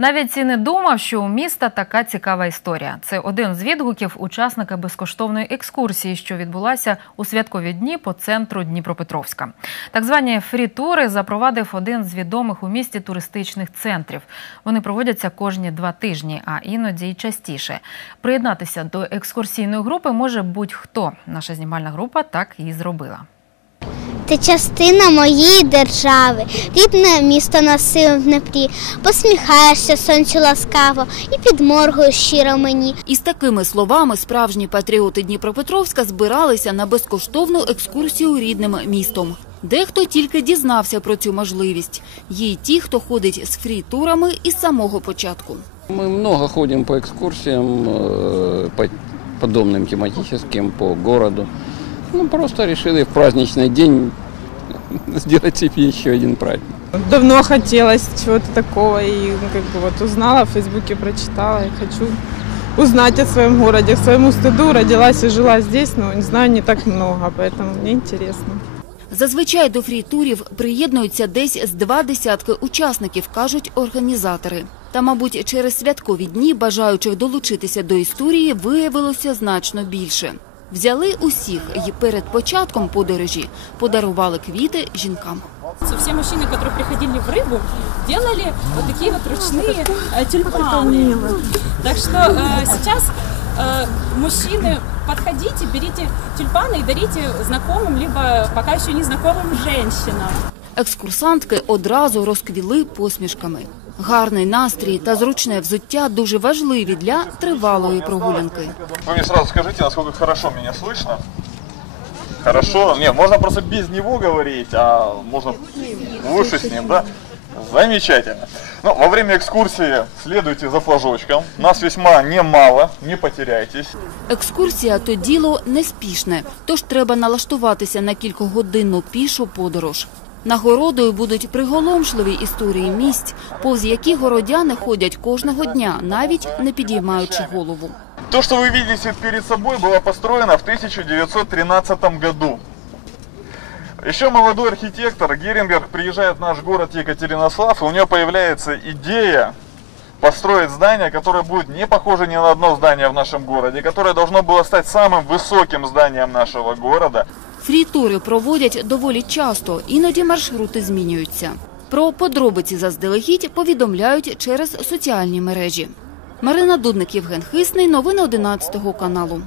Навіть і не думав, що у міста така цікава історія. Це один з відгуків учасника безкоштовної екскурсії, що відбулася у святкові дні по центру Дніпропетровська. Так звані фрі-тури запровадив один з відомих у місті туристичних центрів. Вони проводяться кожні два тижні, а іноді й частіше. Приєднатися до екскурсійної групи може будь-хто. Наша знімальна група так і зробила Ти частина моєї держави, рідне місто на сил в Дніпрі. Посміхаєшся сонцю ласкаво і підморгуєш щиро мені. Із такими словами справжні патріоти Дніпропетровська збиралися на безкоштовну екскурсію рідним містом. Дехто тільки дізнався про цю можливість. Є й ті, хто ходить з фрі-турами із самого початку. Мы много ходим по экскурсиям, э, по подобным тематическим, по городу. Ну, просто решили в праздничный день сделать себе еще один праздник. Давно хотелось чего-то такого и ну, как бы вот узнала, в Фейсбуке прочитала и хочу узнать о своем городе. К своему стыду родилась и жила здесь, но не знаю не так много, поэтому мне интересно. Зазвичай до фрі-турів приєднуються десь з два десятки учасників, кажуть організатори. Та, мабуть, через святкові дні бажаючих долучитися до історії виявилося значно більше. Взяли усіх і перед початком подорожі подарували квіти жінкам. Все мужчины, которые приходили в рыбу, делали вот такие вот ручные э, тюльпаны. Так что э, сейчас э, мужчины, подходите, берите тюльпаны и дарите знакомым, либо пока еще не знакомым женщинам. Екскурсантки одразу розквіли посмішками. Гарний настрій та зручне взуття дуже важливі для тривалої прогулянки. Вы мне сразу скажите, насколько хорошо меня слышно. Хорошо? Нет, можно просто без него говорить, а можно лучше с ним, да? Замечательно. Ну, во время экскурсии следуйте за флажочком. Нас весьма немало, не потеряйтесь. Екскурсія то діло неспішне, тож треба налаштуватися на кількогодинну пішу подорож. Нагородою будуть приголомшливі історії місць, повз які городяни ходять кожного дня, навіть не підіймаючи голову. То, что вы видите перед собой, было построено в 1913 году. Еще молодой архитектор Геренберг приезжает в наш город Екатеринослав, и у него появляется идея построить здание, которое будет не похоже ни на одно здание в нашем городе, которое должно было стать самым высоким зданием нашего города. Фрі-тури проводять доволі часто, іноді маршрути змінюються. Про подробиці заздалегідь повідомляють через соціальні мережі. Марина Дудник, Євген Хисний. Новини 11 каналу.